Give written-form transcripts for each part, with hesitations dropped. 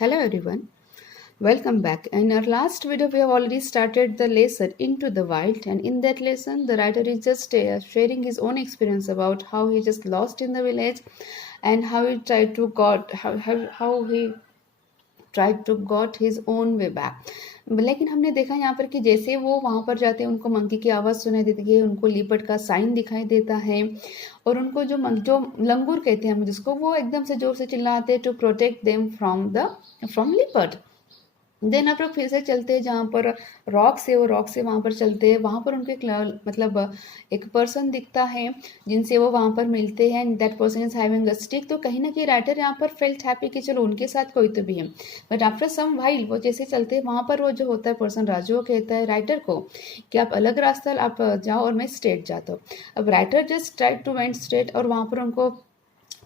Hello everyone, welcome back. In our last video, we have already started the lesson Into the Wild, and in that lesson, the writer is just sharing his own experience about how he just lost in the village and how he tried to got how he tried to got his own way back. लेकिन हमने देखा यहाँ पर कि जैसे वो वहाँ पर जाते हैं उनको मंकी की आवाज़ सुनाई देती है, उनको लीपर्ड का साइन दिखाई देता है और उनको जो लंगूर कहते हैं हम जिसको वो एकदम से जोर से चिल्लाते हैं to protect them from leopard. Then आप लोग फिर से चलते हैं जहाँ पर रॉक से वहाँ पर चलते हैं, वहाँ पर उनके मतलब एक पर्सन दिखता है जिनसे वो वहाँ पर मिलते हैं and that person is having a stick. तो कहीं ना कहीं राइटर यहाँ पर फेल्ट हैप्पी कि चलो उनके साथ कोई तो भी है, बट आफ्टर सम वाइल वो जैसे चलते हैं वहाँ पर वो जो होता है पर्सन राजू वो कहता है राइटर को कि आप अलग रास्ता आप जाओ और मैं स्ट्रेट जाता हूँ। अब writer just try to went straight और वहाँ पर उनको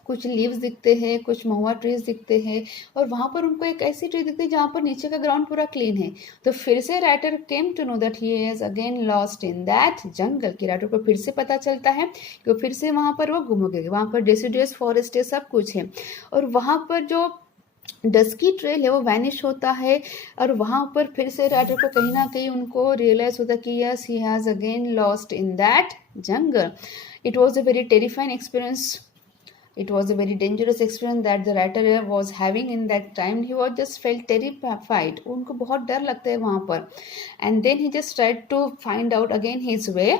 कुछ लीव्स दिखते हैं, कुछ महुआ ट्रीज दिखते हैं और वहाँ पर उनको एक ऐसी ट्री दिखती है जहाँ पर नीचे का ग्राउंड पूरा क्लीन है। तो फिर से writer came to know that he is again lost in that jungle की राइटर को फिर से पता चलता है कि फिर से वहाँ पर वो गुम हो गए। वहाँ पर डेसिडियस फॉरेस्ट है, सब कुछ है और वहाँ पर जो डस्की ट्रेल है वो वैनिश होता है और वहाँ पर फिर से राइटर को कहीं ना कहीं उनको रियलाइज होता है कि yes he has again lost in that jungle. It was a very terrifying experience. It was a very dangerous experience that the writer was having in that time. He was just felt terrified. उनको बहुत डर लगता है वहाँ पर. And then he just tried to find out again his way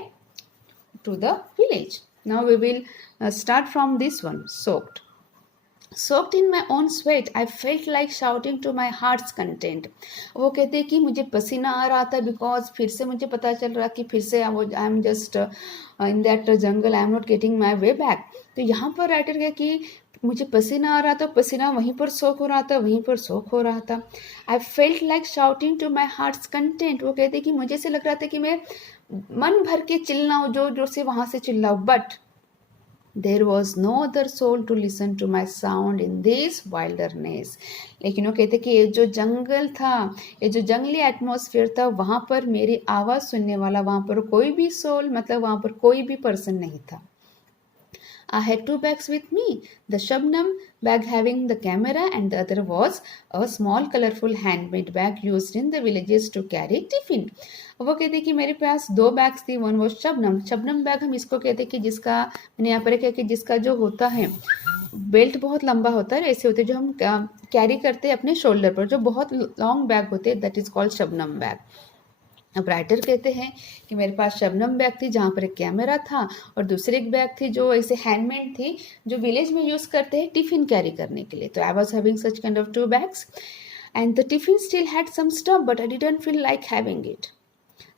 to the village. Now we will start from this one. Soaked in my own sweat, I felt like shouting to my heart's content. वो कहते हैं कि मुझे पसीना आ रहा था because फिर से मुझे पता चल रहा कि फिर से I am just in that jungle, I am not getting my way back. तो यहाँ पर राइटर क्या कि मुझे पसीना आ रहा था, पसीना वहीं पर सोख हो रहा था, वहीं पर सोख हो रहा था. I felt like shouting to my heart's content. वो कहते कि मुझे से लग रहा था कि मैं मन भर के चिल्लाऊँ, जोर जोर से वहाँ से चिल्लाऊँ, but there was no other soul to listen to my sound in this wilderness. लेकिन वो कहते कि ये जो जंगल था, ये जो जंगली एटमॉस्फेयर था, वहाँ पर मेरी आवाज़ सुनने वाला वहाँ पर कोई भी सोल मतलब वहाँ पर कोई भी पर्सन नहीं था. I had two bags with me, the Shabnam bag having the camera and the other was a small colorful handmade bag used in the villages to carry tiffin. वो कहते कि मेरे पास दो बैग्स थी. वन वो Shabnam bag हम इसको कहते कि जिसका मैंने यहाँ पर क्या कि जिसका जो होता है बेल्ट बहुत लंबा होता है, ऐसे होते जो हम कैरी करते हैं अपने शोल्डर पर, जो बहुत लॉन्ग बैग होते हैं, that is called Shabnam bag. अब राइटर कहते हैं कि मेरे पास शबनम बैग थी जहाँ पर एक कैमरा था और दूसरी एक बैग थी जो ऐसे हैंडमेड थी जो विलेज में यूज़ करते हैं टिफ़िन कैरी करने के लिए. तो I was having such kind of two bags and the tiffin still had some stuff but I didn't feel like having it.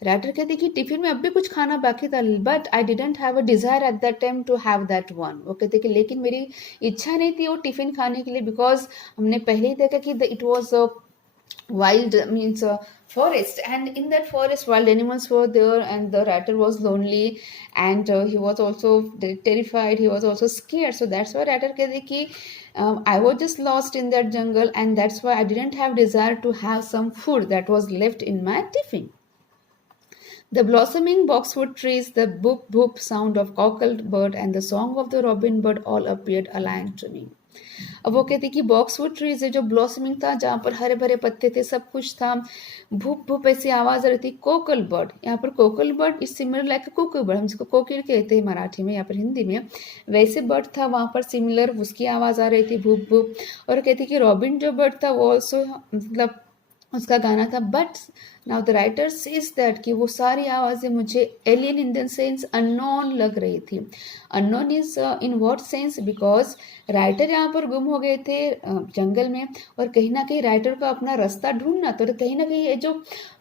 Writer कहते कि टिफिन में अब भी कुछ खाना बाकी था but I didn't have a desire at that time to have that one. वो कहते कि लेकिन मेरी इच्छा नहीं थी वो टिफिन खाने के लिए बिकॉज हमने पहले ही देखा कि it was wild means forest, and in that forest wild animals were there and the writer was lonely and he was also terrified, he was also scared. So that's why writer कहते कि I was just lost in that jungle and that's why I didn't have desire to have some food that was left in my tiffin. The blossoming boxwood trees, the boop boop sound of cockle bird and the song of the robin bird all appeared aligned to me. अब वो कहती कि boxwood trees है जो blossoming था, जहाँ पर हरे भरे पत्ते थे, सब कुछ था, भूप भूप ऐसी आवाज़ आ रही थी. कोकल बर्ड, यहाँ पर Kokalla bird is similar like Kuku bird, हम जिसको कोकिल कहते हैं मराठी में या फिर हिंदी में, वैसे बर्ड था वहाँ पर सिमिलर, उसकी आवाज़ आ रही थी भूप भूप. और कहती कि रॉबिन जो बर्ड था वो ऑल्सो मतलब उसका गाना था. But now the writer says that कि वो सारी आवाज़ें मुझे alien in the sense unknown लग रही थी. Unknown is in what sense because writer यहाँ पर गुम हो गए थे जंगल में और कहीं ना कहीं राइटर को अपना रास्ता ढूंढना. तो कहीं ना कहीं ये जो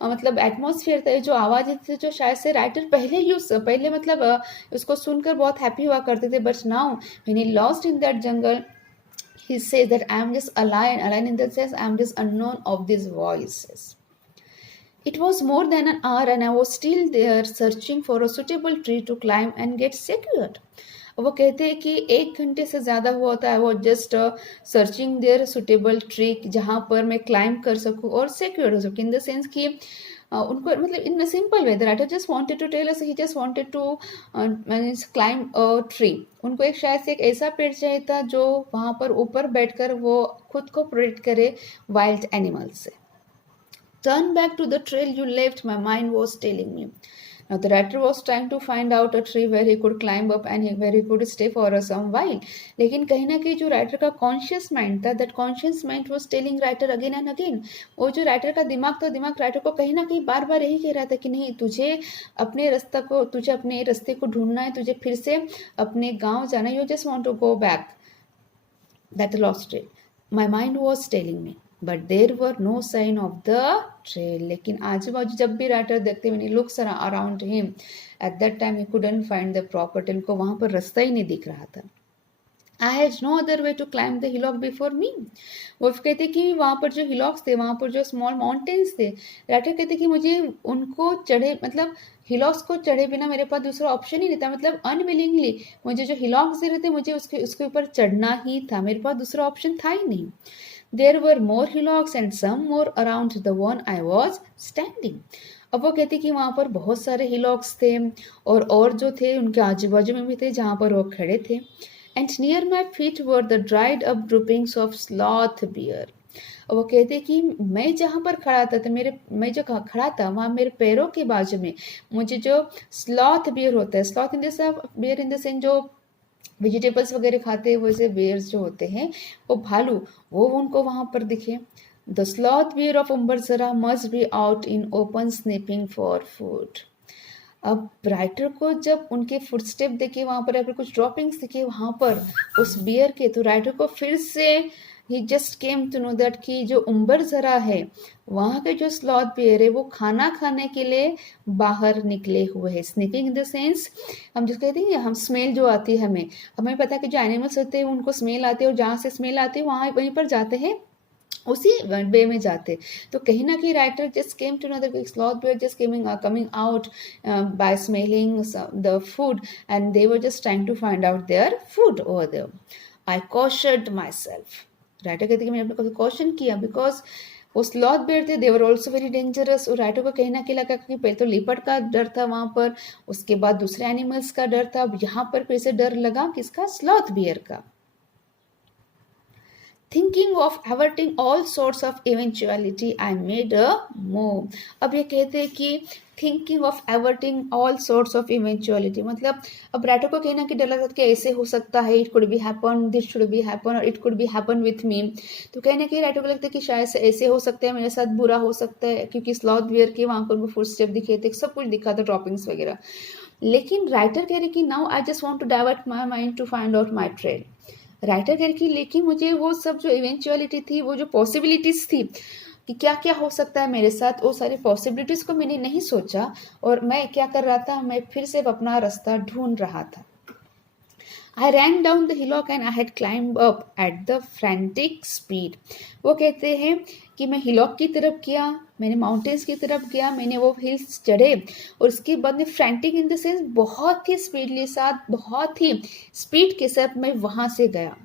मतलब एटमॉस्फेयर था, ये जो आवाज़ें थी जो शायद से राइटर पहले मतलब उसको सुनकर बहुत हैप्पी हुआ करते थे. But now when he lost in that jungle he says that I am just alien in the sense I am just unknown of these voices. It was more than an hour and I was still there searching for a suitable tree to climb and get secured. वो कहते हैं कि 1 घंटे से ज़्यादा हुआ था. I was just searching there suitable tree जहाँ पर मैं क्लाइंब कर सकूँ और सिक्योर हो सकूँ, इन द सेंस कि उनको मतलब in simple way the writer just wanted to tell us he just wanted to climb a tree. उनको एक शायद से एक ऐसा पेड़ चाहिए था जो वहां पर ऊपर बैठकर वो खुद को प्रोटेक्ट करे वाइल्ड एनिमल्स से। Turn back to the trail you left, my mind was telling me. Now, the writer was trying to find out a tree where he could climb up and where he could stay for some while. लेकिन कहीं ना कहीं जो writer का conscious mind था, that conscious mind was telling writer again and again. वो जो writer का दिमाग था, दिमाग राइटर को कहीं ना कहीं बार बार यही कह रहा था कि नहीं, तुझे अपने रास्ते को ढूंढना है, तुझे फिर से अपने गांव जाना है, you just want to go back that lost trail. My mind was telling me, but there were no sign of the trail. लेकिन आजू बाजू जब भी राइटर देखते when he looks around him, at that time he couldn't find the proper trail. उनको वहां पर रास्ता ही नहीं दिख रहा था। I had no other way to climb the hillock before me. वो कहते कि वहाँ पर जो हिलॉक्स थे, वहाँ पर जो स्मॉल माउंटेन्स थे, राइटर कहते कि मुझे उनको चढ़े मतलब हिलॉक्स को चढ़े बिना मेरे पास दूसरा ऑप्शन ही नहीं था। मतलब अनविलिंगली मुझे जो हिलॉक्स दे रहे थे, मुझे उसके ऊपर चढ़ना ही था, मेरे पास दूसरा ऑप्शन था ही नहीं। There were more hillocks and some more around the one I was standing. अब वो कहती कि वहाँ पर बहुत सारे हिलॉक्स थे और जो थे उनके आजू बाजू में भी थे जहाँ पर वो खड़े थे। And near my feet were the dried up droppings of sloth beer. वो कहते कि मैं जहाँ पर खड़ा था, तो मैं जो खड़ा था वहाँ मेरे पैरों के बाजू में मुझे जो स्लॉथ बियर होता है, sloth in the bear in the sense जो वेजिटेबल्स वगैरह खाते हैं, वैसे बेयर्स जो होते हैं वो भालू, वो उनको वहां पर दिखे। The sloth bear of Umbarsara must be out in open sniffing for food. अब राइटर को जब उनके फुटस्टेप देखे वहां पर, अगर कुछ ड्रॉपिंग्स दिखे वहां पर उस बियर के, तो राइटर को फिर से ही just came to know that कि जो उम्बर जरा है वहां के जो स्लॉथ बियर है वो खाना खाने के लिए बाहर निकले हुए हैं। स्निफिंग इन द सेंस हम जिसको कहते हैं हम स्मेल जो आती है, हमें पता है कि जो एनिमल्स होते हैं उनको स्मेल आती है और जहाँ से स्मेल आती है वहीं पर जाते हैं, उसी वे में जाते। तो कहीं ना कहीं writer just came to know that sloth bear just coming out by smelling the food and they were just trying to find out their food over there. I cautioned myself. Writer कहते कि मैंने अपने को caution किया because वो sloth bear थे, दे were also very dangerous. और writer को कहीं ना कहीं लगा कि पहले तो लिपट का डर था वहां पर, उसके बाद दूसरे एनिमल्स का डर था, अब यहाँ पर फिर से डर लगा किसका, स्लॉथ बियर का। Thinking of averting all sorts of eventuality, I made a move. अब ये कहते हैं कि thinking of averting all sorts of eventuality, मतलब अब राइटर को कहना कि डर लगता है कि ऐसे हो सकता है, it could be happen, this should be happen, और it could be happen with me। तो कहने के राइटर को लगता है कि शायद से ऐसे हो सकता है, मेरे साथ बुरा हो सकता है, क्योंकि स्लॉथ बियर के वहां पर उनको फुट स्टेप दिखे थे, सब कुछ दिखा था, ड्रॉपिंग्स वगैरह। लेकिन राइटर कह रहे कि now I just want to divert my mind to find out my trail. Writer कह रही कि लेकिन मुझे वो सब जो इवेंचुअलिटी थी, वो जो पॉसिबिलिटीज थी कि क्या क्या हो सकता है मेरे साथ, वो सारी पॉसिबिलिटीज को मैंने नहीं सोचा और मैं क्या कर रहा था, मैं फिर से अपना रास्ता ढूंढ रहा था। I ran down the hillock and I had climbed up at the frantic speed. वो कहते हैं कि मैं हिलॉक की तरफ गया, मैंने माउंटेन्स की तरफ गया, मैंने वो हिल्स चढ़े और उसके बाद में फ्रैंटिक इन द सेंस बहुत ही स्पीडली साथ, बहुत ही स्पीड के साथ मैं वहां से गया।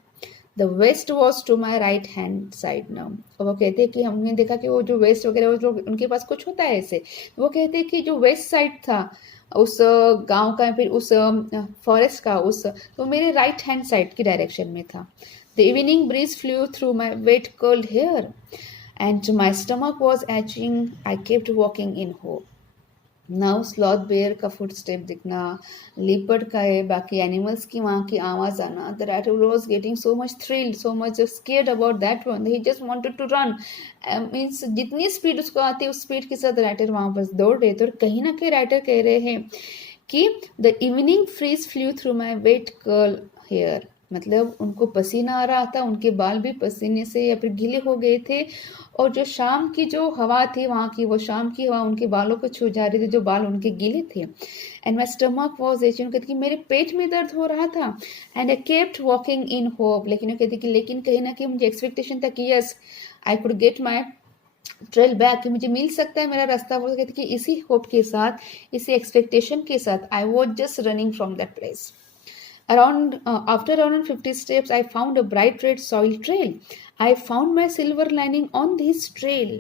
The west was to my right hand side now. और वो कहते हैं कि हमने देखा कि वो जो वेस्ट वगैरह वो जो उनके पास कुछ होता है ऐसे, वो कहते हैं कि जो वेस्ट साइड था उस गांव का, फिर उस फॉरेस्ट का, उस तो मेरे राइट हैंड साइड की डायरेक्शन में था। The evening breeze flew through my wet cold hair and my stomach was itching. I kept walking in hope. Now sloth bear का फुटस्टेप दिखना, लिपर्ड का है, बाकी एनिमल्स की वहाँ की आवाज आना, the ratter was getting so much thrilled, so much scared about that one, he just wanted to run. Means जितनी स्पीड उसको आती है उस स्पीड के साथ राइटर वहाँ पर दौड़ रहे थे। और कहीं ना कहीं राइटर कह रहे हैं कि the evening breeze flew through my wet curl hair, मतलब उनको पसीना आ रहा था, उनके बाल भी पसीने से या फिर गीले हो गए थे, और जो शाम की जो हवा थी वहाँ की, वो शाम की हवा उनके बालों को छू जा रही थी, जो बाल उनके गीले थे। And my stomach was etching, कहती कि मेरे पेट में दर्द हो रहा था। And I kept walking in hope, लेकिन वो कहती कि लेकिन कहीं ना कहीं मुझे एक्सपेक्टेशन था कि yes I could get my trail back, कि मुझे मिल सकता है मेरा रास्ता। वो कहती कि इसी होप के साथ, इसी एक्सपेक्टेशन के साथ आई was just running from that place. After around 50 steps, I found a bright red soil trail. I found my silver lining on this trail.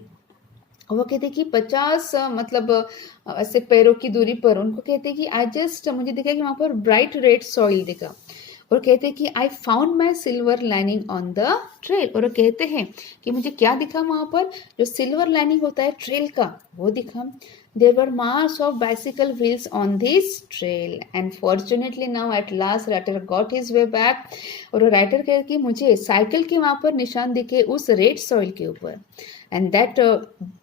वो कहते कि 50 मतलब ऐसे पैरों की दूरी पर उनको कहते कि आई जस्ट मुझे दिखा कि वहां पर ब्राइट रेड सॉइल दिखा। और कहते कि I found my silver lining on the trail. और वो कहते हैं कि मुझे क्या दिखा वहां पर, जो सिल्वर लाइनिंग होता है ट्रेल का वो दिखा। There were marks of bicycle wheels on this trail and fortunately now at last writer got his way back. और राइटर कहते कि मुझे साइकिल के वहां पर निशान दिखे उस रेड सॉइल के ऊपर, and that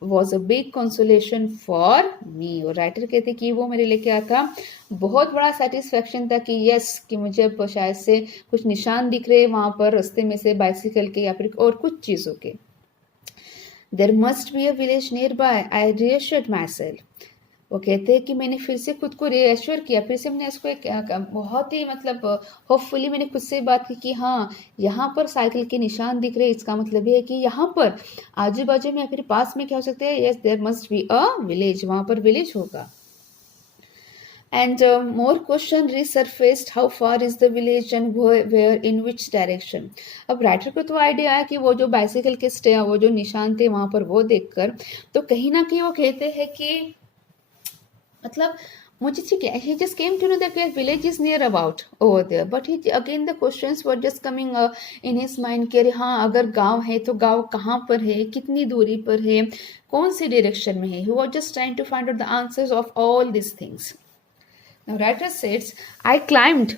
was a big consolation for me. और राइटर कहते कि वो मेरे लिए क्या था, बहुत बड़ा सेटिस्फेक्शन था कि यस कि मुझे अब शायद से कुछ निशान दिख रहे वहां पर रास्ते में से बाइसिकल के या फिर और कुछ चीज़ों के। There must be a village nearby, I reassured myself. वो कहते हैं कि मैंने फिर से खुद को रिएश्योर किया, फिर से मैंने इसको एक बहुत ही मतलब होपफुली मैंने खुद से बात की कि हाँ यहाँ पर साइकिल के निशान दिख रहे, इसका मतलब ये है कि यहाँ पर आजू बाजू में या फिर पास में क्या हो सकते हैं, yes there must be a village, वहां पर विलेज होगा। And more question resurfaced, how far is the village and where in which direction। अब राइटर को तो आइडिया है कि वो जो बाइसिकल के स्टे वो जो निशान थे वहां पर वो देखकर, तो कहीं ना कहीं वो कहते हैं कि मतलब मुझे ठीक है, he just came to know that their village is near about over there, but he again the questions were just coming in his mind कि अरे हाँ अगर गांव है तो गांव कहाँ पर है, कितनी दूरी पर है, कौन सी डायरेक्शन में है। he was just trying to find out the answers of all these things। Now writer says, I climbed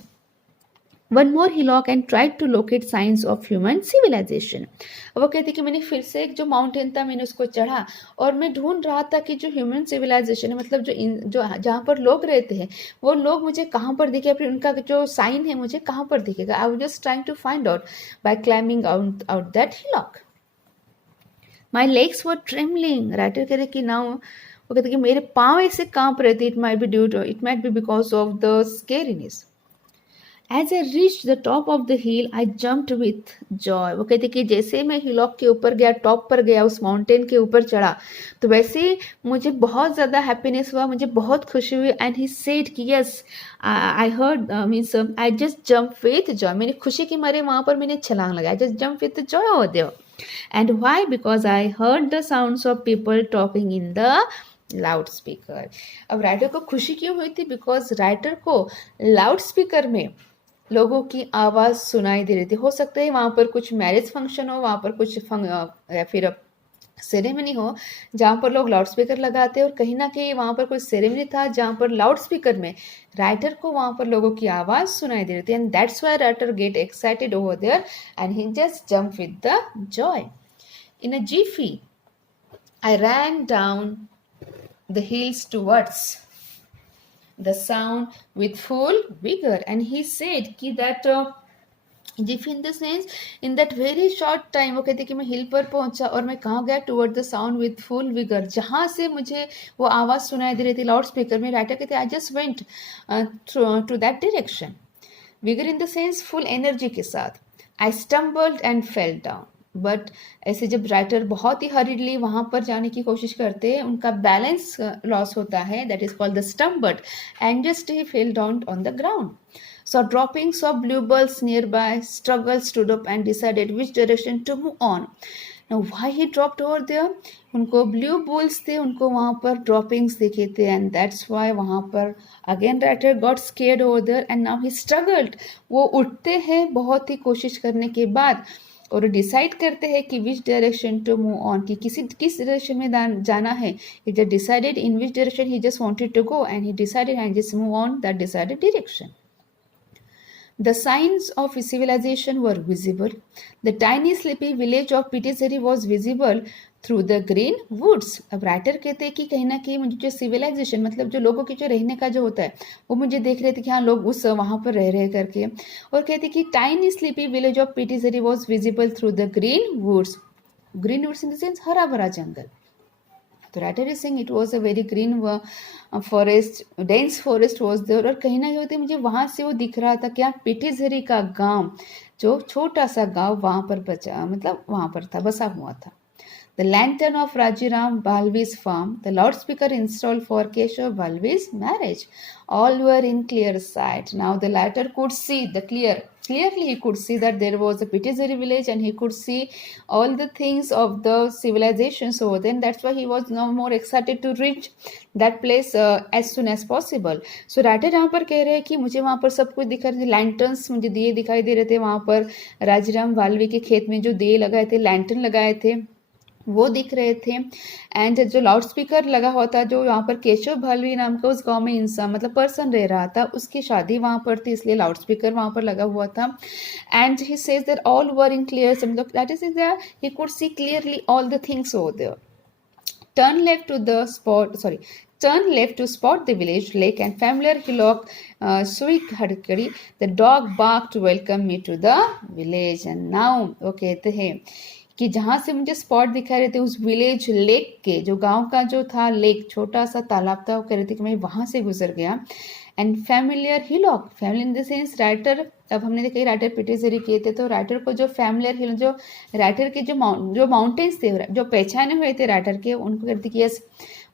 one more hillock and tried to locate signs of human civilization। अब वो कहती कि मैंने फिर से एक जो माउंटेन था मैंने उसको चढ़ा और मैं ढूंढ रहा था कि जो ह्यूमन सिविलाइजेशन है, मतलब जो जहाँ पर लोग रहते हैं वो लोग मुझे कहाँ पर दिखे, फिर उनका जो साइन है मुझे कहाँ पर दिखेगा। I was just trying to find out by climbing out that hillock. My legs were trembling. Writer कह रहे कि नाउ वो कहते कि मेरे पाँव ऐसे कांप रहे थे, it might be because of the scariness. As I reach the top of the hill I jumped with joy. वो कहते कि जैसे मैं हिलॉक के ऊपर गया, टॉप पर गया, उस माउंटेन के ऊपर चढ़ा, तो वैसे ही मुझे बहुत ज़्यादा हैप्पीनेस हुआ, मुझे बहुत खुशी हुई। एंड ही सेड कि yes I heard means I just jump with joy. मैंने खुशी के मारे वहाँ पर मैंने छलांग लगाया, just jump with joy over there. And why, because I heard the sounds of people talking in the loud speaker. अब राइटर को खुशी क्यों हुई थी, बिकॉज राइटर को लाउड स्पीकर में लोगों की आवाज़ सुनाई दे रही थी। हो सकता है वहाँ पर कुछ मैरिज फंक्शन हो, वहाँ पर कुछ या फिर सेरेमनी हो जहाँ पर लोग लाउड स्पीकर लगाते हैं, और कहीं ना कहीं वहाँ पर कोई सेरेमनी था जहाँ पर लाउड स्पीकर में राइटर को वहाँ पर लोगों की आवाज़ सुनाई दे रही थी। And that's why writer get excited over there and he just jump with the joy. In a jiffy I ran down the hills towards the sound with full vigor। and he said कि that GIF in the sense in that very short time. वो कहते कि मैं हिल पर पहुंचा और मैं कहाँ गया, toward the sound with full vigour, जहाँ से मुझे वो आवाज़ सुनाई दे रही थी लाउड स्पीकर में। राइटर कहते I just went to that direction. Vigour in the sense full energy के साथ। I stumbled and fell down. But ऐसे जब राइटर बहुत ही हरीडली वहाँ पर जाने की कोशिश करते हैं, उनका बैलेंस लॉस होता है, that is called the stumbled, and just he fell down on the ground. Saw droppings of bluebells nearby, struggled, stood up and decided which direction to move on। Now why he dropped over there? उनको blue bulls थे, उनको वहाँ पर droppings दिखे थे, and that's why वहाँ पर again writer got scared over there and now he struggled. वो उठते हैं बहुत ही कोशिश करने के बाद और डिसाइड करते हैं कि which direction to move on, कि किस डायरेक्शन में जाना है। He just decided in which direction he just wanted to go and he decided and just move on that decided direction. The signs of civilization were visible. The tiny sleepy village of Pitiseri was visible through the green woods। अब writer कहते हैं कि कहीं ना कहीं मुझे जो civilisation मतलब जो लोगों के जो रहने का जो होता है वो मुझे देख रहे थे कि हाँ लोग उस वहाँ पर रह रहे करके। और कहते कि tiny sleepy village of Pitisari was visible through the green woods. Green woods in the sense हरा भरा जंगल। तो writer is saying it was a very green forest, dense forest was there. और कहीं ना कहीं मुझे वहाँ से वो दिख रहा था क्या, पिटिसरी का गांव, जो छोटा सा गांव वहाँ पर बचा, मतलब वहाँ पर था, बसा हुआ था। The lantern of Rajiram Balvi's farm, the loudspeaker installed for Keshav Balvi's marriage, all were in clear sight। Now the latter could see the clear clearly he could see that there was a Pitizeri village, and he could see all the things of the civilization. So then that's why he was now more excited to reach that place as soon as possible. So writer यहाँ पर कह रहे हैं कि मुझे वहाँ पर सब कुछ दिखा रहे थे, लैंटर्न्स मुझे दिए दिखाई दे रहे थे वहाँ पर, राजाराम वाल्वी के खेत में जो दिए लगाए थे, लैंटर्न लगाए थे, वो दिख रहे थे। एंड जो लाउड स्पीकर लगा हुआ था, जो यहाँ पर केशव भालवी नाम का उस गांव में इंसान मतलब पर्सन रह रहा था, उसकी शादी वहाँ पर थी, इसलिए लाउड स्पीकर वहाँ पर लगा हुआ था। And he says that all were in clear, मतलब that is that he could see clearly all the things over there. Turn left to the spot, sorry, turn left to spot the village lake and familiar hillock, Suikadkari. The dog barked to welcome me to the village. And now, वो कहते हैं कि जहाँ से मुझे spot दिखा रहे थे उस विलेज लेक के, जो गांव का जो था लेक, छोटा सा तालाब था, वो कह रहे थे कि मैं वहाँ से गुजर गया। And familiar hillock, family in the sense writer, अब हमने देखा राइटर पिटेसरी किए थे, तो राइटर को जो फैमिलियर हिल, जो राइटर के जो माउंटेन्स थे जो पहचाने हुए थे राइटर के, उनको कहते कि यस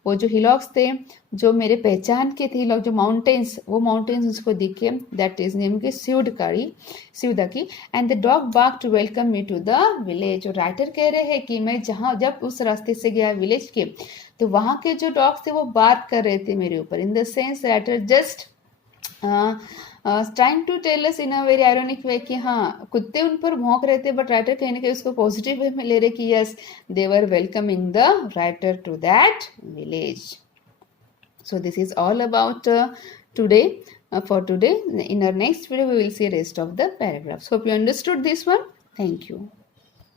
वो जो हिलॉक्स थे जो मेरे पहचान के थे, हिलॉक जो माउंटेन्स, वो माउंटेन्स उसको दिखे, दैट इज नेम के सिवदा की। And the dog bark to welcome me to the village. और राइटर कह रहे हैं कि मैं जब उस रास्ते से गया विलेज के, तो वहाँ के जो डॉग्स थे वो बार्क कर रहे थे मेरे ऊपर। In the sense writer just trying to tell us in a very ironic way कि हाँ कुत्ते उन पर भौंक रहे थे, बट राइटर कहीं ना कहीं उसको पॉजिटिव वे में ले रहे कि yes they were welcoming the writer to that village. So this is all about today. For today, in our next video we will see rest of the paragraphs. Hope you understood this one. Thank you.